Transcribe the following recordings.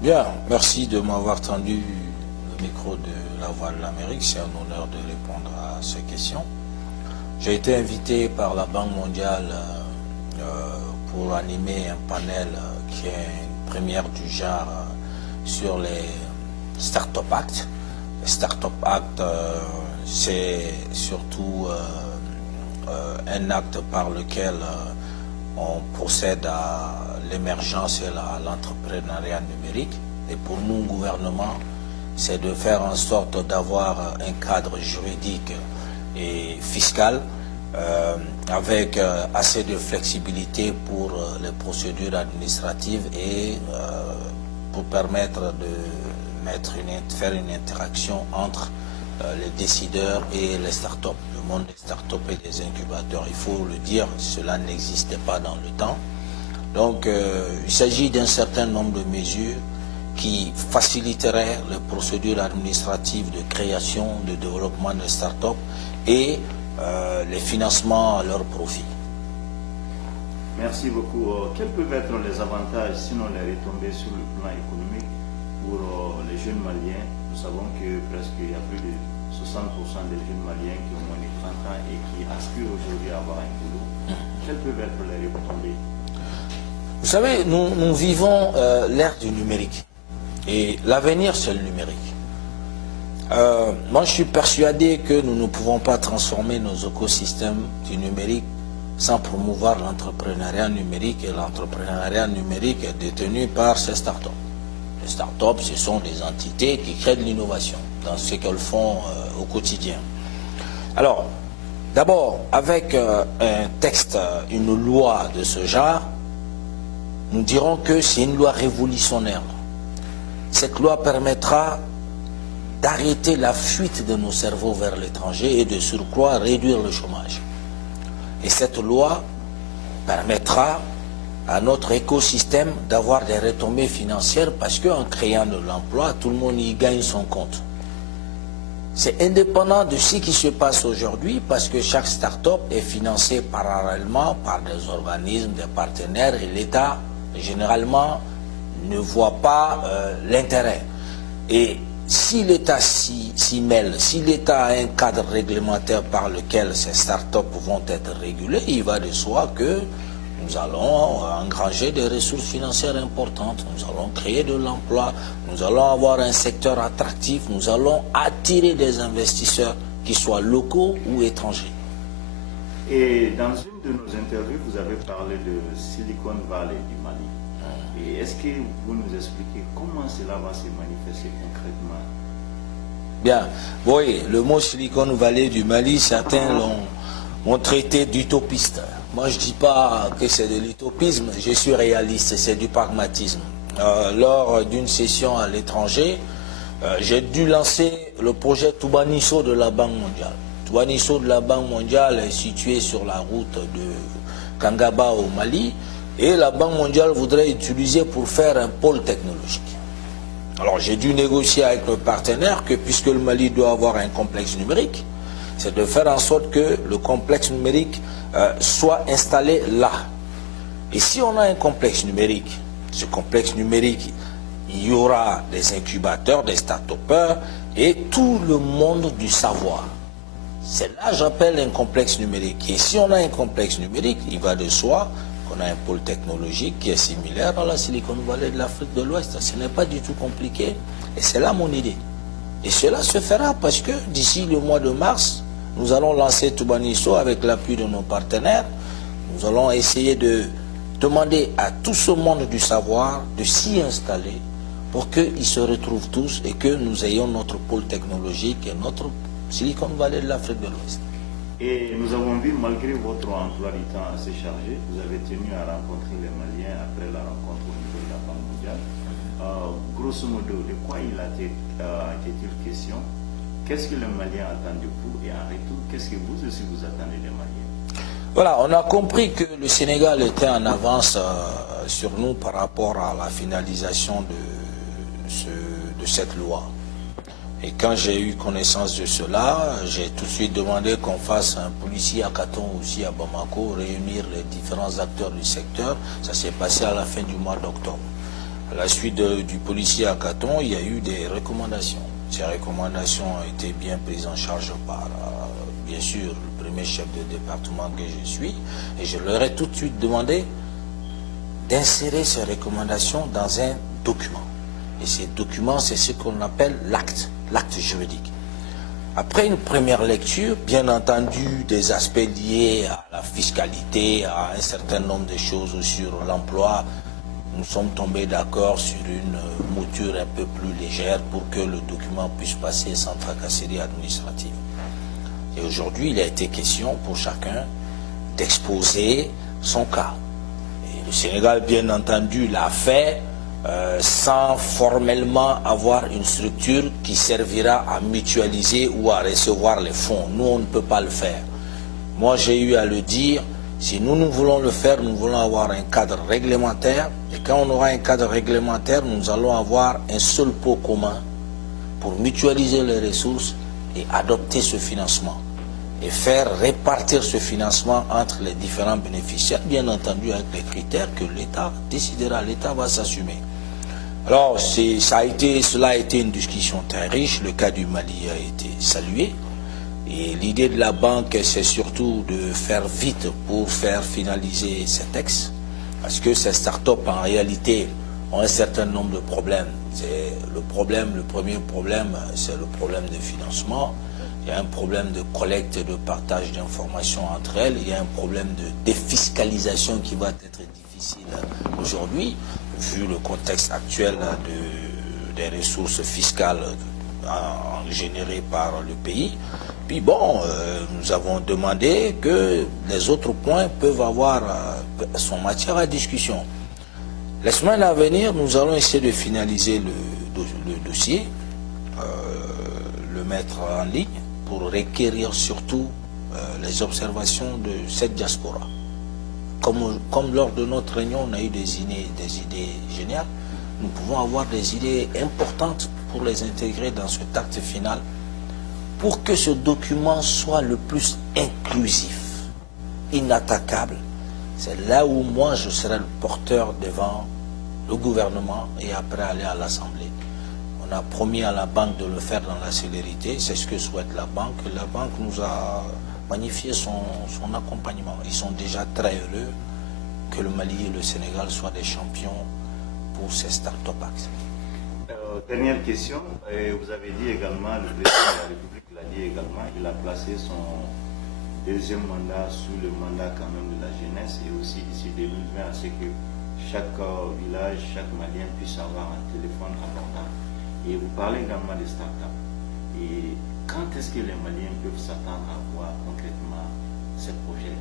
Bien, merci de m'avoir tendu le micro de la Voix de l'Amérique. C'est un honneur de répondre à ces questions. J'ai été invité par la Banque mondiale pour animer un panel qui est une première du genre sur les Startup Act. Les Startup Act, c'est surtout un acte par lequel on procède à l'émergence et à l'entrepreneuriat numérique. Et pour nous, gouvernement, c'est de faire en sorte d'avoir un cadre juridique et fiscal avec assez de flexibilité pour les procédures administratives et pour permettre de faire une interaction entre les décideurs et les startups. Le monde des startups et des incubateurs, il faut le dire, cela n'existait pas dans le temps. Donc, il s'agit d'un certain nombre de mesures qui faciliteraient les procédures administratives de création, de développement des startups et les financements à leur profit. Merci beaucoup. Quels peuvent être les avantages, sinon les retombées sur le plan économique pour les jeunes Maliens? Nous savons que presque il y a plus de 60% des jeunes Maliens qui ont moins de 30 ans et qui aspirent aujourd'hui à avoir un boulot. Quelles peuvent être les retombées? Vous savez, nous vivons l'ère du numérique. Et l'avenir, c'est le numérique. Moi, je suis persuadé que nous ne pouvons pas transformer nos écosystèmes du numérique sans promouvoir l'entrepreneuriat numérique. Et l'entrepreneuriat numérique est détenu par ces startups. Les startups, ce sont des entités qui créent de l'innovation dans ce qu'elles font au quotidien. Alors, d'abord, avec un texte, une loi de ce genre, nous dirons que c'est une loi révolutionnaire. Cette loi permettra d'arrêter la fuite de nos cerveaux vers l'étranger et de surcroît réduire le chômage. Et cette loi permettra à notre écosystème d'avoir des retombées financières parce qu'en créant de l'emploi, tout le monde y gagne son compte. C'est indépendant de ce qui se passe aujourd'hui parce que chaque start-up est financée parallèlement par des organismes, des partenaires et l'État généralement ne voit pas l'intérêt. Et si l'État s'y mêle, si l'État a un cadre réglementaire par lequel ces startups vont être régulées, il va de soi que nous allons engranger des ressources financières importantes, nous allons créer de l'emploi, nous allons avoir un secteur attractif, nous allons attirer des investisseurs qui soient locaux ou étrangers. Et dans une de nos interviews, vous avez parlé de Silicon Valley du Mali. Et est-ce que vous nous expliquez comment cela va se manifester concrètement? Bien, oui, le mot Silicon Valley du Mali, certains l'ont traité d'utopiste. Moi, je ne dis pas que c'est de l'utopisme, je suis réaliste, c'est du pragmatisme. Lors d'une session à l'étranger, j'ai dû lancer le projet Toubanisso de la Banque mondiale. Toubanisso de la Banque mondiale est situé sur la route de Kangaba au Mali et la Banque mondiale voudrait utiliser pour faire un pôle technologique. Alors j'ai dû négocier avec le partenaire que puisque le Mali doit avoir un complexe numérique, c'est de faire en sorte que le complexe numérique soit installé là. Et si on a un complexe numérique, ce complexe numérique, il y aura des incubateurs, des start-upers et tout le monde du savoir. C'est là que j'appelle un complexe numérique. Et si on a un complexe numérique, il va de soi qu'on a un pôle technologique qui est similaire à la Silicon Valley de l'Afrique de l'Ouest. Ce n'est pas du tout compliqué. Et c'est là mon idée. Et cela se fera parce que d'ici le mois de mars, nous allons lancer Toubanisso avec l'appui de nos partenaires. Nous allons essayer de demander à tout ce monde du savoir de s'y installer pour qu'ils se retrouvent tous et que nous ayons notre pôle technologique et notre Silicon Valley de l'Afrique de l'Ouest. Et nous avons vu, malgré votre emploi du temps assez chargé, vous avez tenu à rencontrer les Maliens après la rencontre au niveau de la Banque mondiale. Grosso modo, de quoi il a été-il question? Qu'est-ce que les Maliens attendent de vous? Et en retour, qu'est-ce que vous aussi vous attendez des Maliens? Voilà, on a compris que le Sénégal était en avance sur nous par rapport à la finalisation de cette loi. Et quand j'ai eu connaissance de cela, j'ai tout de suite demandé qu'on fasse un policier hackathon aussi à Bamako, réunir les différents acteurs du secteur. Ça s'est passé à la fin du mois d'octobre. À la suite du policier à Caton, il y a eu des recommandations. Ces recommandations ont été bien prises en charge par, bien sûr, le premier chef de département que je suis. Et je leur ai tout de suite demandé d'insérer ces recommandations dans un document. Et ces documents, c'est ce qu'on appelle l'acte juridique. Après une première lecture, bien entendu, des aspects liés à la fiscalité, à un certain nombre de choses sur l'emploi, nous sommes tombés d'accord sur une mouture un peu plus légère pour que le document puisse passer sans tracasserie administrative. Et aujourd'hui, il a été question pour chacun d'exposer son cas. Et le Sénégal, bien entendu, l'a fait sans formellement avoir une structure qui servira à mutualiser ou à recevoir les fonds. Nous, on ne peut pas le faire. Moi, j'ai eu à le dire, si nous voulons le faire, nous voulons avoir un cadre réglementaire. Et quand on aura un cadre réglementaire, nous allons avoir un seul pot commun pour mutualiser les ressources et adopter ce financement. Et faire répartir ce financement entre les différents bénéficiaires, bien entendu avec les critères que l'État décidera, l'État va s'assumer. Alors, cela a été une discussion très riche, le cas du Mali a été salué. Et l'idée de la banque, c'est surtout de faire vite pour faire finaliser ces textes, parce que ces startups, en réalité, ont un certain nombre de problèmes. Le premier problème, c'est le problème de financement. Il y a un problème de collecte et de partage d'informations entre elles. Il y a un problème de défiscalisation qui va être difficile aujourd'hui, vu le contexte actuel des ressources fiscales générées par le pays. Puis bon, nous avons demandé que les autres points sont matière à discussion. Les semaines à venir, nous allons essayer de finaliser le dossier, le mettre en ligne, pour requérir surtout les observations de cette diaspora. Comme lors de notre réunion, on a eu des idées géniales, nous pouvons avoir des idées importantes pour les intégrer dans cet acte final, pour que ce document soit le plus inclusif, inattaquable. C'est là où moi je serai le porteur devant le gouvernement et après aller à l'Assemblée. On a promis à la banque de le faire dans la célérité, c'est ce que souhaite la banque. La banque nous a magnifié son accompagnement. Ils sont déjà très heureux que le Mali et le Sénégal soient des champions pour ces start-up acts. Dernière question, vous avez dit également, le président de la République l'a dit également, il a placé son deuxième mandat sous le mandat quand même de la jeunesse et aussi d'ici 2020 à ce que chaque village, chaque Malien puisse avoir un téléphone abordable. Et vous parlez également des start-up. Et quand est-ce que les Maliens peuvent s'attendre à voir concrètement ces projets?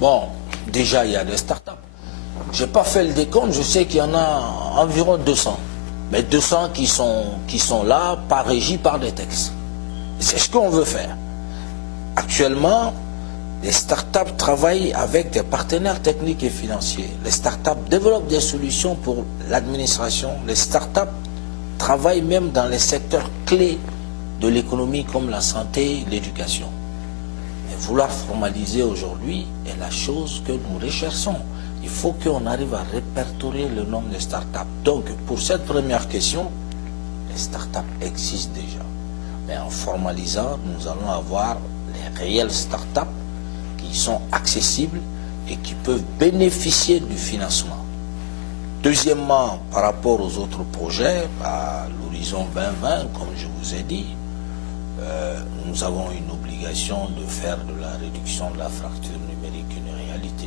Bon, déjà il y a des start-up. Je n'ai pas fait le décompte, je sais qu'il y en a environ 200. Mais 200 qui sont là, pas régis par des textes. C'est ce qu'on veut faire. Actuellement, les start-up travaillent avec des partenaires techniques et financiers. Les start-up développent des solutions pour l'administration. Les start-up travaillent même dans les secteurs clés de l'économie comme la santé, l'éducation. Mais vouloir formaliser aujourd'hui est la chose que nous recherchons. Il faut qu'on arrive à répertorier le nombre de start-up. Donc, pour cette première question, les start-up existent déjà. Mais en formalisant, nous allons avoir les réelles start-up qui sont accessibles et qui peuvent bénéficier du financement. Deuxièmement, par rapport aux autres projets, à l'horizon 2020, comme je vous ai dit, nous avons une obligation de faire de la réduction de la fracture numérique une réalité.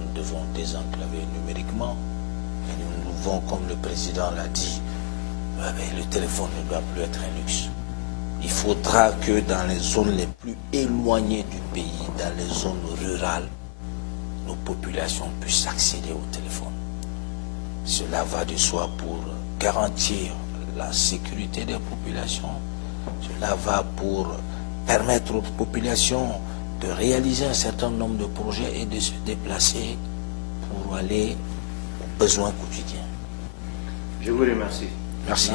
Nous devons désenclaver numériquement et nous devons, comme le président l'a dit, le téléphone ne doit plus être un luxe. Il faudra que dans les zones les plus éloignées du pays, dans les zones rurales, nos populations puissent accéder au téléphone. Cela va de soi pour garantir la sécurité des populations. Cela va pour permettre aux populations de réaliser un certain nombre de projets et de se déplacer pour aller aux besoins quotidiens. Je vous remercie. Merci.